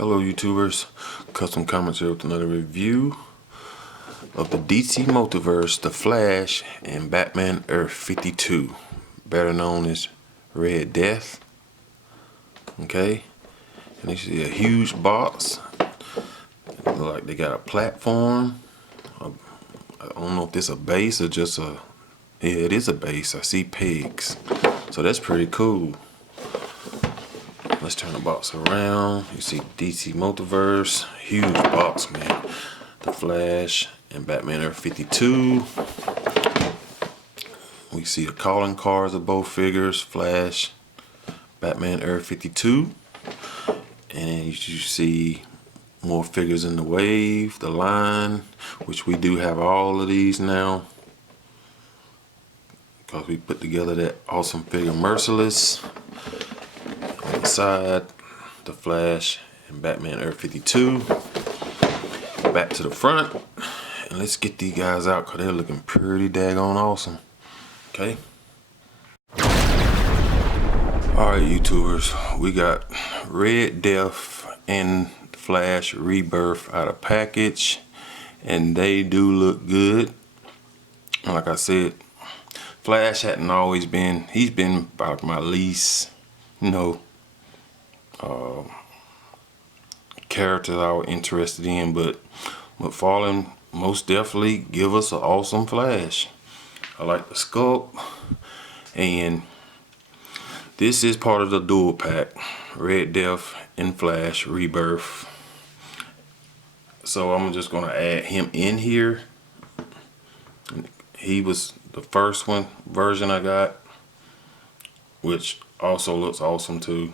Hello YouTubers, custom comments here with another review of the DC Multiverse, The Flash, and Batman Earth 52, better known as Red Death. Okay, and you see a huge box. It looks like they got a platform. I don't know if this is a base or just a, yeah, it is a base. I see pegs, so that's pretty cool. Let's turn the box around. You see DC Multiverse, huge box, man. The Flash and Batman Earth 52. We see the calling cards of both figures, Flash, Batman Earth 52. And you see more figures in the wave, the line, which we do have all of these now, because we put together that awesome figure Merciless. On the side, the Flash and Batman Earth 52. Back to the front, and let's get these guys out because they're looking pretty daggone awesome. Okay. Alright YouTubers, we got Red Death and Flash Rebirth out of package, and they do look good. Like I said, Flash hadn't always been, he's been about my least, characters I was interested in, but Mcfarlane most definitely give us an awesome Flash. I like the sculpt, and this is part of the dual pack, Red Death and Flash Rebirth. So I'm just gonna add him in here. He was the first version I got, which also looks awesome too.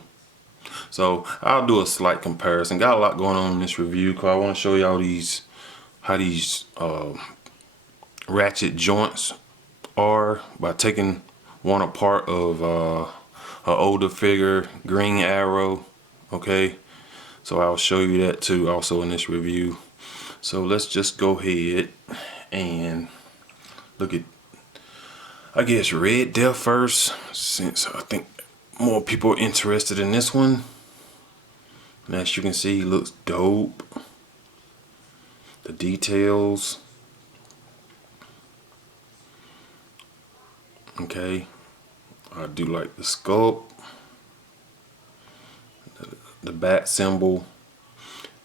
So I'll do a slight comparison. Got a lot going on in this review because I want to show y'all how these ratchet joints are by taking one apart of an older figure, Green Arrow. Okay, so I'll show you that too also in this review. So let's just go ahead and look at, I guess, Red Death first, since I think more people are interested in this one. And as you can see, he looks dope. The details. Okay, I do like the sculpt, the bat symbol,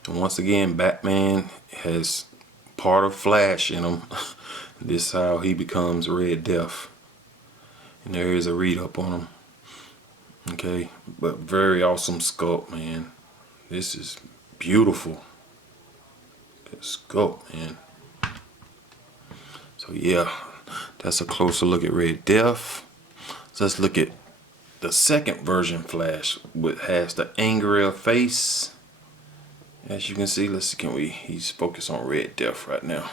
and once again, Batman has part of Flash in him. This is how he becomes Red Death, and there is a read up on him. Okay, but very awesome sculpt, man. This is beautiful. That sculpt, man. So yeah, that's a closer look at Red Death. So let's look at the second version Flash, which has the angrier face. As you can see, he's focused on Red Death right now.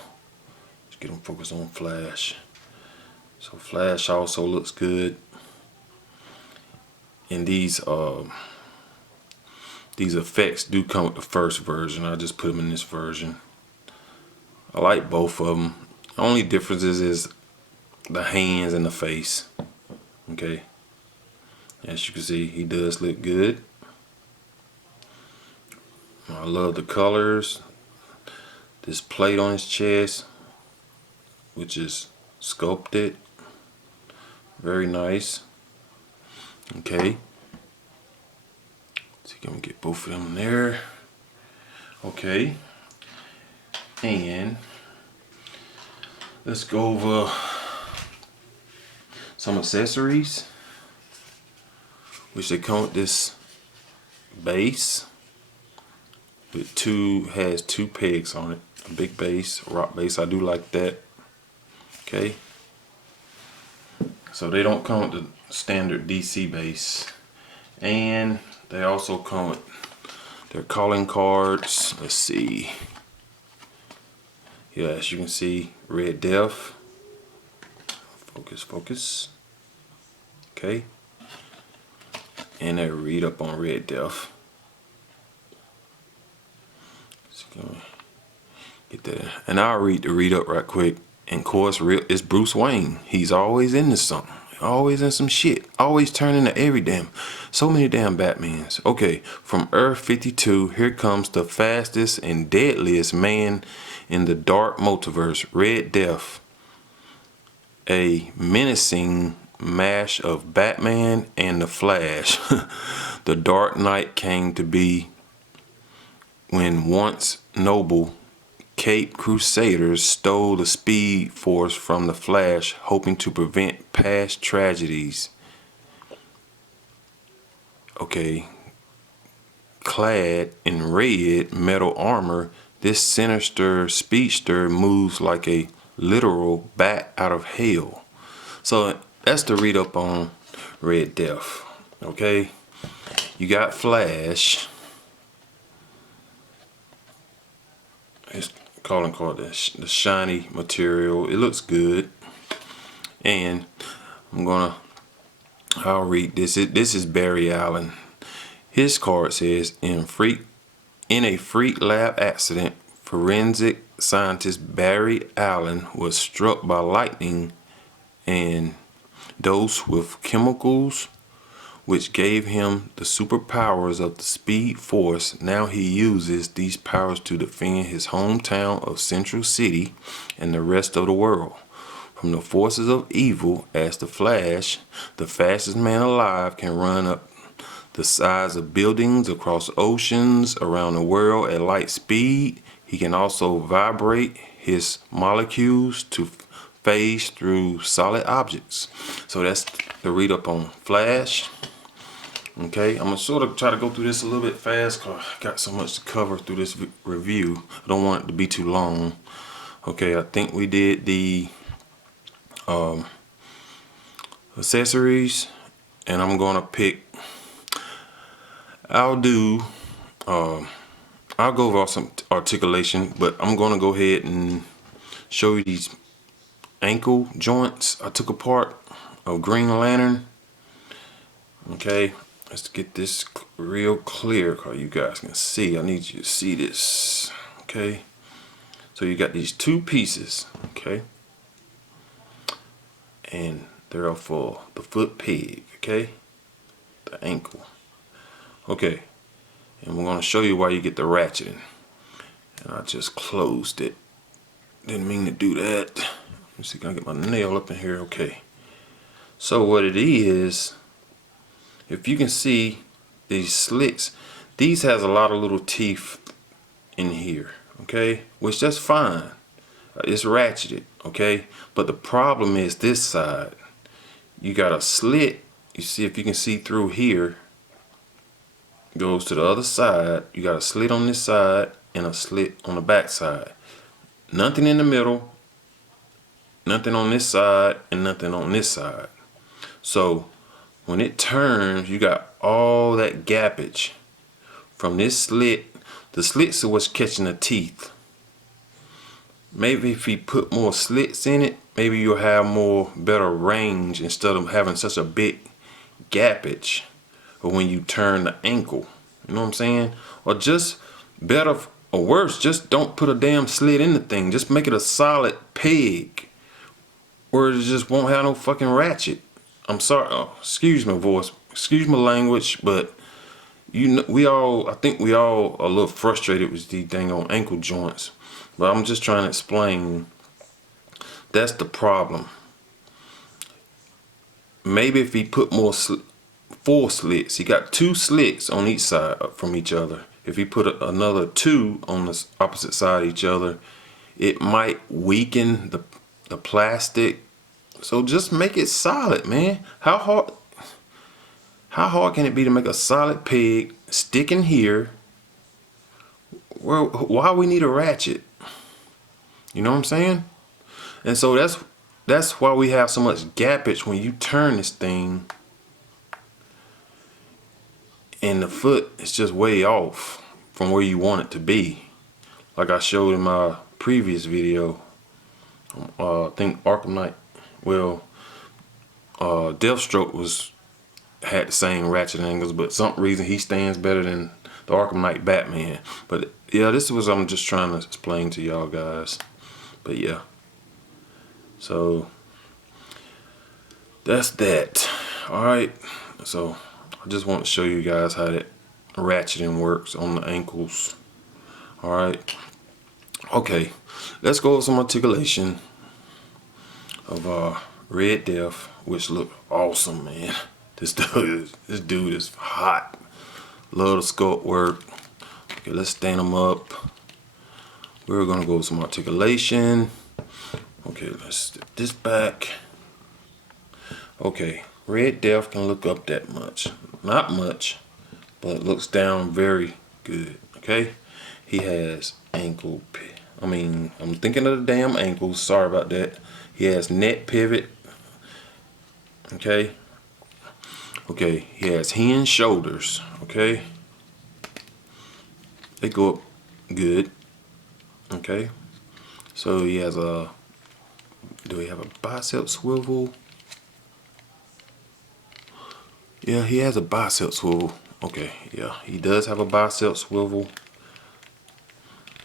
Let's get him focused on Flash. So Flash also looks good. And these effects do come with the first version. I just put them in this version. I like both of them. The only difference is the hands and the face. Okay. As you can see, he does look good. I love the colors. This plate on his chest, which is sculpted. Very nice. Okay. So can we get both of them there? Okay. And let's go over some accessories, which they come with this base with has two pegs on it. A big base, a rock base. I do like that. Okay. So they don't come with the standard DC base, and they also come with their calling cards. Let's see. Yeah, as you can see, Red Death. Focus. Okay. And they read up on Red Death. So get that. And I'll read up right quick. And of course, it's Bruce Wayne. He's always into something. Always in some shit. Always turning to every damn. So many damn Batmans. Okay, from Earth 52, here comes the fastest and deadliest man in the dark multiverse, Red Death. A menacing mash of Batman and the Flash. The Dark Knight came to be when once noble Cape Crusaders stole the Speed Force from the Flash, hoping to prevent past tragedies. Okay. Clad in red metal armor, this sinister speedster moves like a literal bat out of hell. So that's the read up on Red Death. Okay. You got Flash. It's calling called the shiny material. It looks good, and I'll read this. This is Barry Allen. His card says, in a freak lab accident, forensic scientist Barry Allen was struck by lightning and dosed with chemicals which gave him the superpowers of the Speed Force. Now he uses these powers to defend his hometown of Central City and the rest of the world from the forces of evil. As the Flash, the fastest man alive, can run up the sides of buildings across oceans around the world at light speed. He can also vibrate his molecules to phase through solid objects. So that's the read up on Flash. Okay, I'm gonna sort of try to go through this a little bit fast because I got so much to cover through this review. I don't want it to be too long. Okay, I think we did the accessories, and I'm gonna pick. I'll go over some articulation, but I'm gonna go ahead and show you these ankle joints I took apart of Green Lantern. Okay. Let's get this real clear so you guys can see. I need you to see this. Okay. So you got these two pieces. Okay. And they're for the foot peg. Okay. The ankle. Okay. And we're going to show you why you get the ratcheting. And I just closed it. Didn't mean to do that. Let me see. Can I get my nail up in here? Okay. So what it is, if you can see these slits, these has a lot of little teeth in here, okay, which that's fine. It's ratcheted, okay, but the problem is this side. You got a slit. You see, if you can see through here, goes to the other side. You got a slit on this side and a slit on the back side. Nothing in the middle, nothing on this side, and nothing on this side. So when it turns, you got all that gappage from this slit. The slits are what's catching the teeth. Maybe if you put more slits in it, maybe you'll have better range instead of having such a big gappage. Or when you turn the ankle, you know what I'm saying? Or just better or worse, just don't put a damn slit in the thing. Just make it a solid peg, or it just won't have no fucking ratchet. I'm sorry, excuse my voice, excuse my language, but you know, I think we all are a little frustrated with these dang on ankle joints. But I'm just trying to explain. That's the problem. Maybe if he put more 4 slits, he got 2 slits on each side from each other. If he put another 2 on the opposite side of each other, it might weaken the plastic. So just make it solid, man. How hard can it be to make a solid peg stick in here? Well, why we need a ratchet? You know what I'm saying? And so that's why we have so much gappage when you turn this thing, and the foot is just way off from where you want it to be. Like I showed in my previous video, I think Arkham Knight. Well, Deathstroke had the same ratchet angles, but some reason he stands better than the Arkham Knight Batman. But yeah, this is what I'm just trying to explain to y'all guys. But yeah, so that's that. All right, so I just want to show you guys how that ratcheting works on the ankles. All right, okay, let's go with some articulation of Red Death, which look awesome, man. This dude is hot. Love the sculpt work. Okay, let's stand him up. We're gonna go with some articulation. Okay, let's step this back. Okay, Red Death can look up that much. Not much, but it looks down very good. Okay, he has ankle. I'm thinking of the damn ankles. Sorry about that. He has neck pivot. Okay. Okay, he has hinge shoulders. Okay. They go up good. Okay. So he has a. Do he have a bicep swivel? Yeah, he has a bicep swivel. Okay, yeah, he does have a bicep swivel.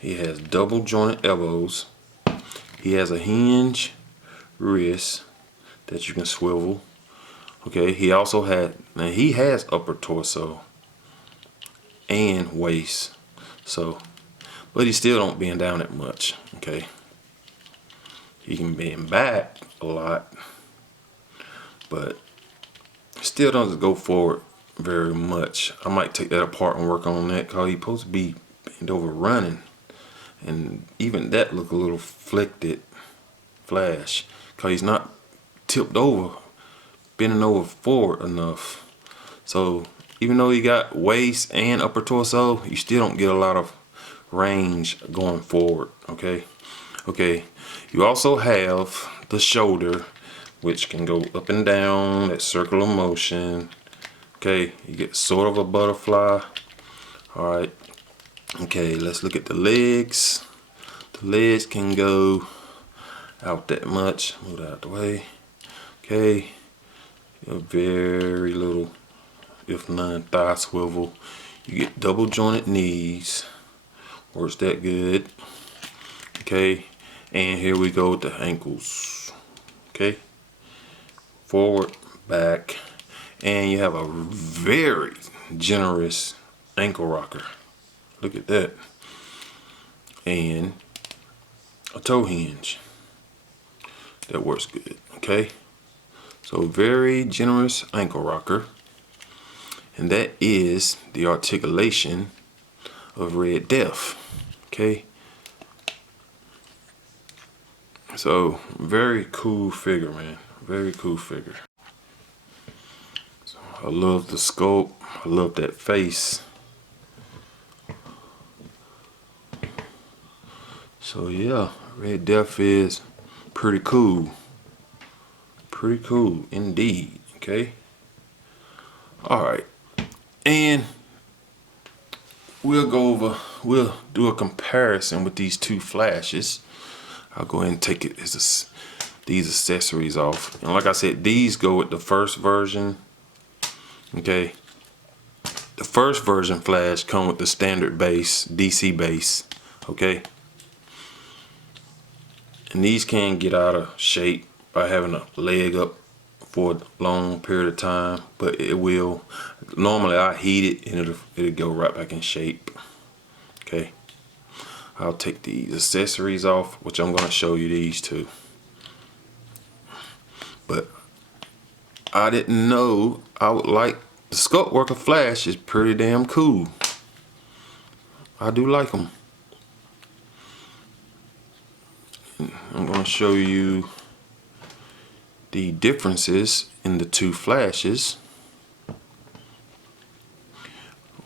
He has double jointed elbows. He has a hinge wrist that you can swivel. Okay, he also has upper torso and waist. So, but he still don't bend down that much. Okay, he can bend back a lot, but still doesn't go forward very much. I might take that apart and work on that, because he's supposed to be bent over running, and even that look a little flash, because he's not tipped over, bending over forward enough. So even though you got waist and upper torso, you still don't get a lot of range going forward. Okay, you also have the shoulder, which can go up and down, that circular motion. Okay, you get sort of a butterfly. All right, okay, let's look at the legs. The legs can go out that much. Move that out the way. Okay, a very little, if none, thigh swivel. You get double jointed knees. Works that good. Okay, and here we go with the ankles. Okay, forward, back, and you have a very generous ankle rocker. Look at that. And a toe hinge. That works good. Okay, so very generous ankle rocker, and that is the articulation of Red Death. Okay, so very cool figure, man. Very cool figure. So I love the sculpt. I love that face. So yeah, Red Death is pretty cool. Pretty cool indeed. Okay. All right, and we'll do a comparison with these two flashes. I'll go ahead and take these accessories off. And like I said, these go with the first version. Okay. The first version flash come with the standard base, DC base. Okay. And these can get out of shape by having a leg up for a long period of time, but it will. Normally I heat it and it'll go right back in shape. Okay. I'll take these accessories off, which I'm going to show you these too. But I didn't know I would like the sculpt work of Flash. Is pretty damn cool. I do like them. I'm going to show you the differences in the two flashes.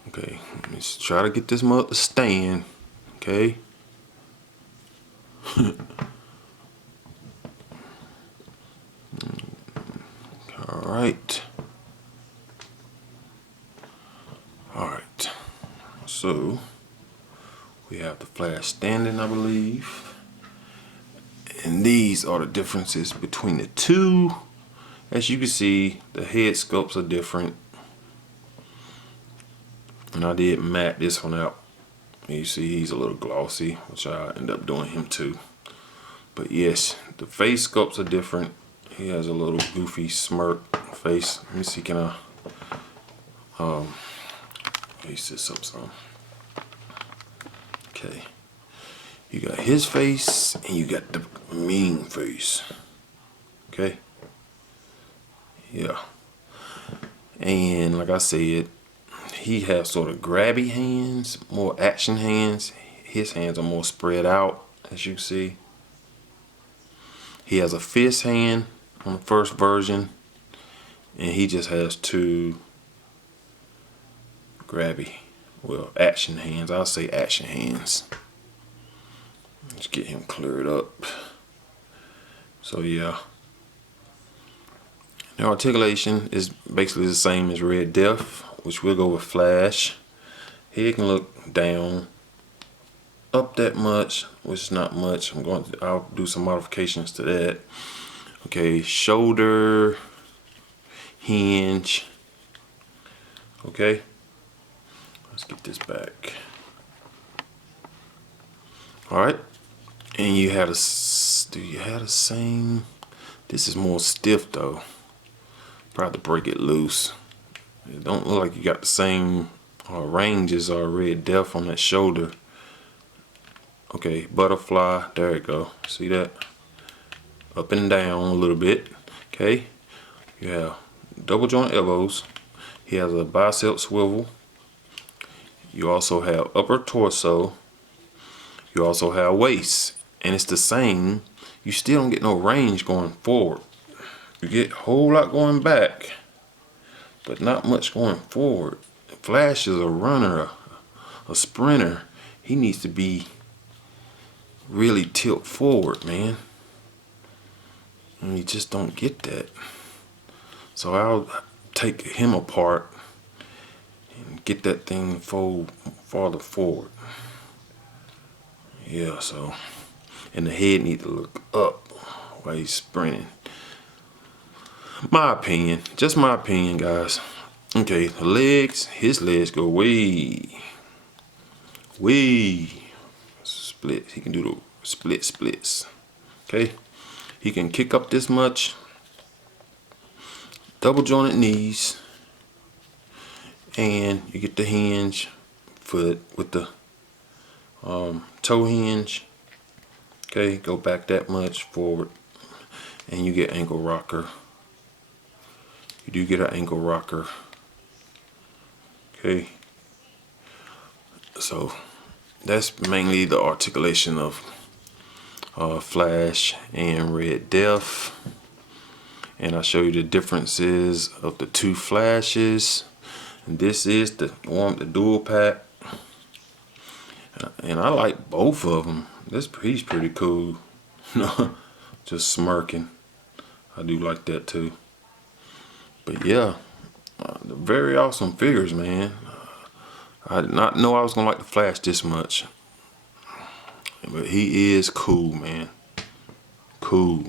Okay, let's try to get this mug to stand. Okay. All right. All right. So we have the flash standing, I believe. And these are the differences between the two. As you can see, the head sculpts are different. And I did matte this one out. You see he's a little glossy, which I end up doing him too. But yes, the face sculpts are different. He has a little goofy smirk face. Let me see, can I raise this up some? Okay. You got his face and you got the mean face. Okay? Yeah. And like I said, he has sort of grabby hands, more action hands. His hands are more spread out, as you see. He has a fist hand on the first version, and he just has two grabby, well, action hands. I'll say action hands. Let's get him cleared up. So yeah, the articulation is basically the same as Red Death, which we'll go with Flash. Head can look down, up that much, which is not much. I'll do some modifications to that. Okay, shoulder, hinge. Okay, let's get this back. All right, and you have do you have the same? This is more stiff though. Probably break it loose. It don't look like you got the same ranges or Red Death on that shoulder. Okay, butterfly, there you go. See that? Up and down a little bit. Okay, you have double joint elbows. He has a bicep swivel. You also have upper torso. You also have waist. And it's the same. You still don't get no range going forward. You get a whole lot going back, but not much going forward. Flash is a runner, a sprinter. He needs to be really tilt forward, man. And you just don't get that. So I'll take him apart and get that thing fold farther forward. Yeah, so, and the head needs to look up while he's sprinting. My opinion, just my opinion, guys. Okay, the legs, his legs go way split. He can do the splits. Okay, he can kick up this much. Double jointed knees, and you get the hinge foot with the toe hinge. Okay, go back that much forward, and you get ankle rocker. You do get an ankle rocker. Okay, so that's mainly the articulation of Flash and Red Death, and I'll show you the differences of the two Flashes. And this is the dual pack, and I like both of them. He's pretty cool. Just smirking. I do like that too. But yeah, very awesome figures, man. I did not know I was gonna like the Flash this much, but he is cool, man. Cool.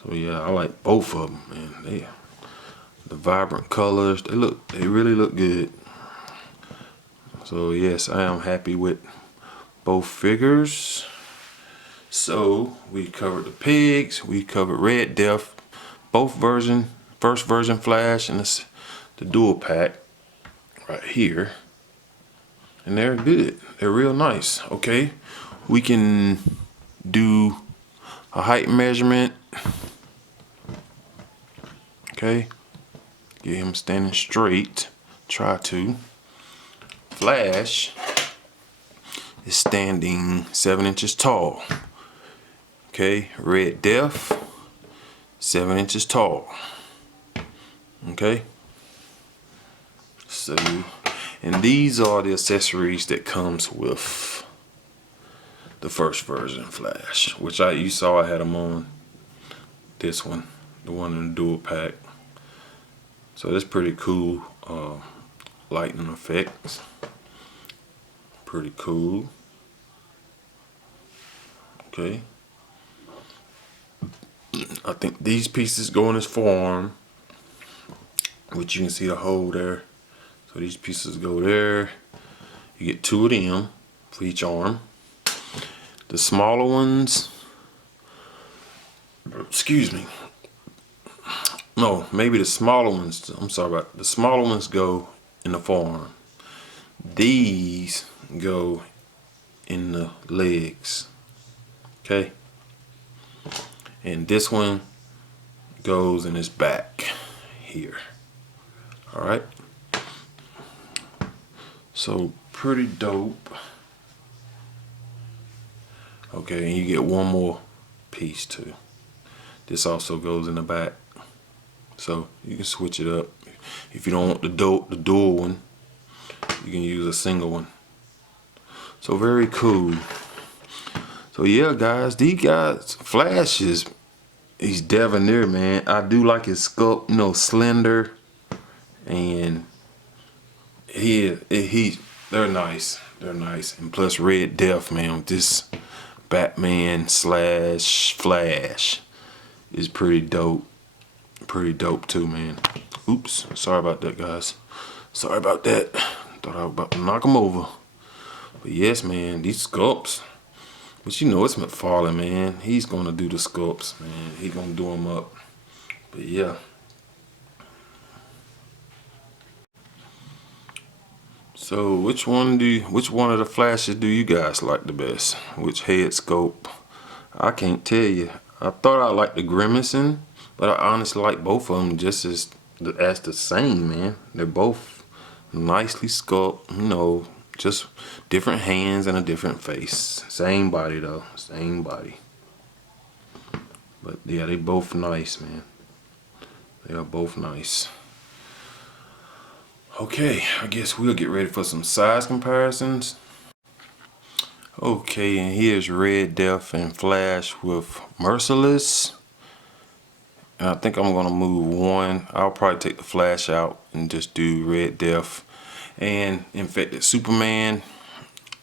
So yeah, I like both of them, man. The vibrant colors, they really look good. So yes, I am happy with both figures. So we covered the pigs, we covered Red Death, both version, first version Flash, and the dual pack right here. And they're good. They're real nice. Okay, we can do a height measurement. Okay, get him standing straight. Try to. Flash is standing 7 inches tall. Okay, Red Death, 7 inches tall. Okay, so, and these are the accessories that comes with the first version Flash, which you saw I had them on this one, the one in the dual pack. So that's pretty cool. Lightning effects, pretty cool. Okay, I think these pieces go in his forearm, which you can see the hole there. So these pieces go there. You get 2 of them for each arm. The smaller ones excuse me. No, maybe the smaller ones. I'm sorry about the smaller ones go in the forearm. These go in the legs. Okay. And this one goes in his back here. All right. So pretty dope. Okay, and you get one more piece too. This also goes in the back. So you can switch it up. If you don't want the dual one, you can use a single one. So very cool. So yeah, guys, these guys, Flash he's debonair, man. I do like his sculpt, you know, slender, and they're nice. They're nice, and plus Red Death, man, with this Batman slash Flash is pretty dope. Pretty dope too, man. Oops, sorry about that, guys. Sorry about that. Thought I was about to knock him over. But yes, man, these sculpts. But you know, it's Mcfarlane, man. He's gonna do the sculpts, man. He's gonna do them up. But yeah. So which one of the Flashes do you guys like the best? Which head sculpt? I can't tell you. I thought I liked the Grimacing, but I honestly like both of them just as the same, man. They're both nicely sculpted, you know, just different hands and a different face. Same body though, same body. But yeah, they both nice, man. They are both nice. Okay, I guess we'll get ready for some size comparisons. Okay, and here's Red Death and Flash with Merciless. And I think I'm gonna move one. I'll probably take the Flash out and just do Red Death. And Infected Superman.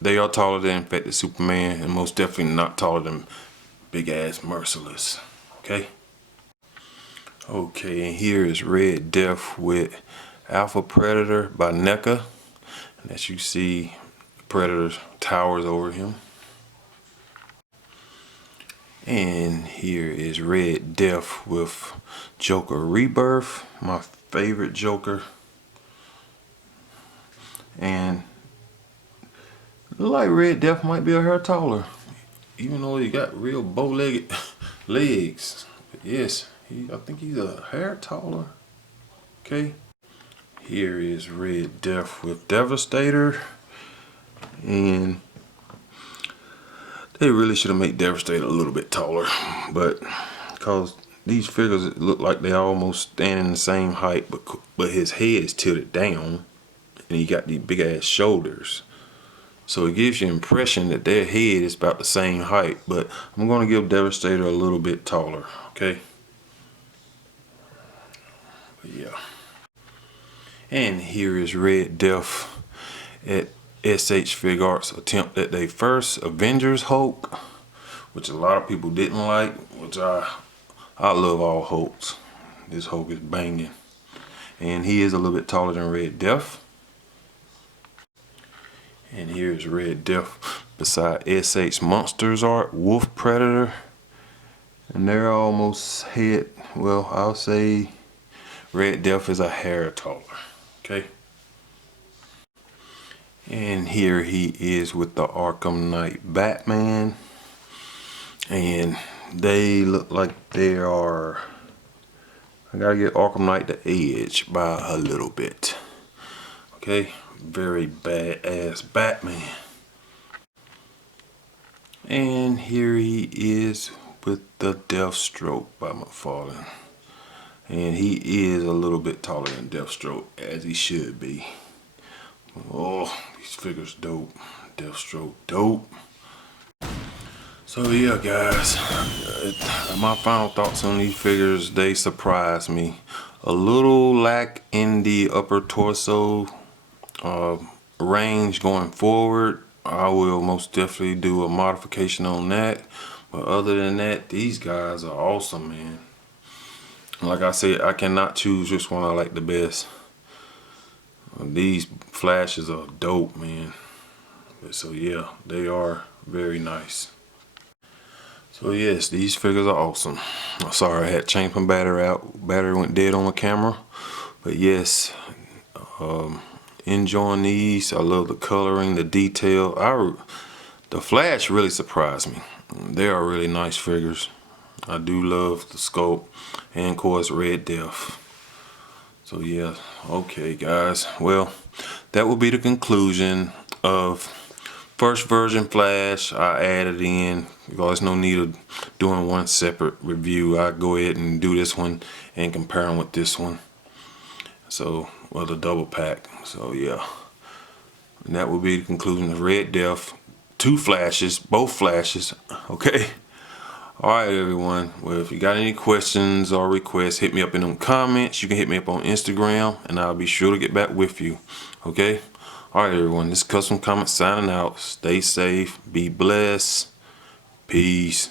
They are taller than Infected Superman, and most definitely not taller than big ass Merciless. Okay. Okay, and here is Red Death with Alpha Predator by NECA. And as you see, Predator towers over him. And here is Red Death with Joker Rebirth, my favorite Joker. And look like Red Death might be a hair taller, even though he got real bow-legged legs. But yes, I think he's a hair taller. Okay. Here is Red Death with Devastator. And they really should have made Devastator a little bit taller, but because these figures look like they almost stand in the same height, but his head is tilted down and he got these big ass shoulders, so it gives you the impression that their head is about the same height. But I'm going to give Devastator a little bit taller. Okay. But yeah. And here is Red Death at SH Fig Arts attempt at their first Avengers Hulk, which a lot of people didn't like, which I love all Hulks. This Hulk is banging. And he is a little bit taller than Red Death. And here's Red Death beside SH Monsters Art Wolf Predator. And they're almost head, well, I'll say Red Death is a hair taller. Okay. And here he is with the Arkham Knight Batman. And they look like they are, I gotta get Arkham Knight the edge by a little bit. Okay, very badass Batman. And here he is with the Deathstroke by Mcfarlane. And he is a little bit taller than Deathstroke, as he should be. Oh, these figures dope. Deathstroke dope. So yeah, guys, my final thoughts on these figures, they surprised me. A little lack in the upper torso range going forward. I will most definitely do a modification on that. But other than that, these guys are awesome, man. Like I said, I cannot choose which one I like the best. These Flashes are dope, man. So yeah, they are very nice. So So yes, these figures are awesome. Sorry, I had to change my battery out. Battery went dead on my camera. But yes, enjoying these. I love the coloring, the detail. The Flash really surprised me. They are really nice figures. I do love the sculpt, and of course Red Death. So yeah, okay guys. Well, that will be the conclusion of first version Flash. I added in, because there's no need of doing one separate review. I go ahead and do this one and compare them with this one. So, well, the double pack. So yeah, and that will be the conclusion of Red Death. Two Flashes, both Flashes. Okay. Alright everyone, well if you got any questions or requests, hit me up in them comments. You can hit me up on Instagram and I'll be sure to get back with you. Okay? Alright everyone, this is Custom Comics signing out. Stay safe, be blessed, peace.